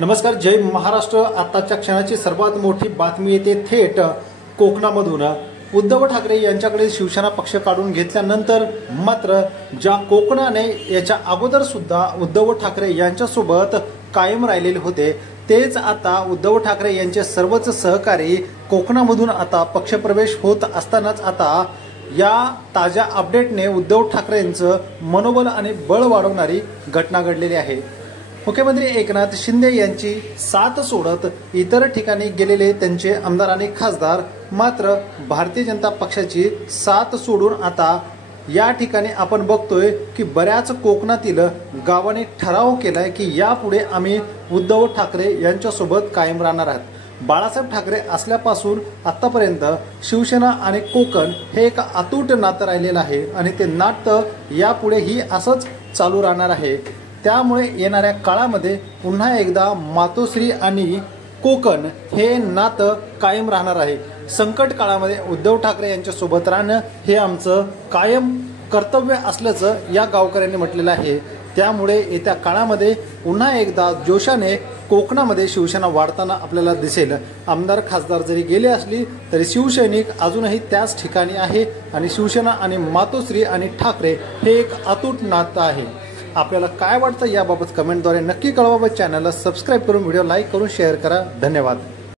नमस्कार, जय महाराष्ट्र। आताच्या क्षणाची सर्वात मोठी बातमी येते थेट कोकणामधून। उद्धव ठाकरे यांच्याकडे शिवसेना पक्ष काढून घेतल्यानंतर मात्र ज्या कोकणाने याच्या अगोदर सुद्धा उद्धव ठाकरे यांच्यासोबत कायम राहिलेले होते, तेच आता उद्धव ठाकरे यांचे सर्वच सहकारी कोकणामधून आता पक्षप्रवेश होत असतानाच आता या ताज्या अपडेटने उद्धव ठाकरेंचं मनोबल आणि बळ वाढवणारी घटना घडलेली आहे। मुख्यमंत्री एकनाथ शिंदे यांची साथ सोडत इतर ठिकाणी गेलेले त्यांचे आमदार आणि खासदार मात्र भारतीय जनता पक्षाची साथ सोडून आता या ठिकाणी आपण बघतोय की बऱ्याच कोकणातील गावाने ठराव केलाय की यापुढे आम्ही उद्धव ठाकरे यांच्यासोबत कायम राहणार आहोत। बाळासाहेब ठाकरे असल्यापासून आतापर्यंत शिवसेना आणि कोकण हे एक अतूट नातं राहिलेलं आहे आणि ते नातं यापुढेही असंच चालू राहणार आहे। त्यामुळे येणाऱ्या काळामध्ये पुन्हा एकदा मातोश्री आणि कोकण हे नातं कायम राहणार आहे। संकट काळामध्ये उद्धव ठाकरे यांच्या सोबत राहणं हे आमचं कायम कर्तव्य असल्याचं या गावकऱ्यांनी म्हटलेलं आहे। त्यामुळे येत्या काळामध्ये पुन्हा एकदा जोशाने कोकणामध्ये शिवसेना वाढताना आपल्याला दिसेल। आमदार खासदार जरी गेले असली तरी शिवसैनिक अजूनही त्याच ठिकाणी आहे आणि शिवसेना आणि मातोश्री आणि ठाकरे हे एक अतूट नातं आहे। आपल्याला काय वाटतं याबाबत कमेंटद्वारे नक्की कळवा व चॅनलला सबस्क्राईब करून व्हिडिओ लाईक करून शेअर करा। धन्यवाद।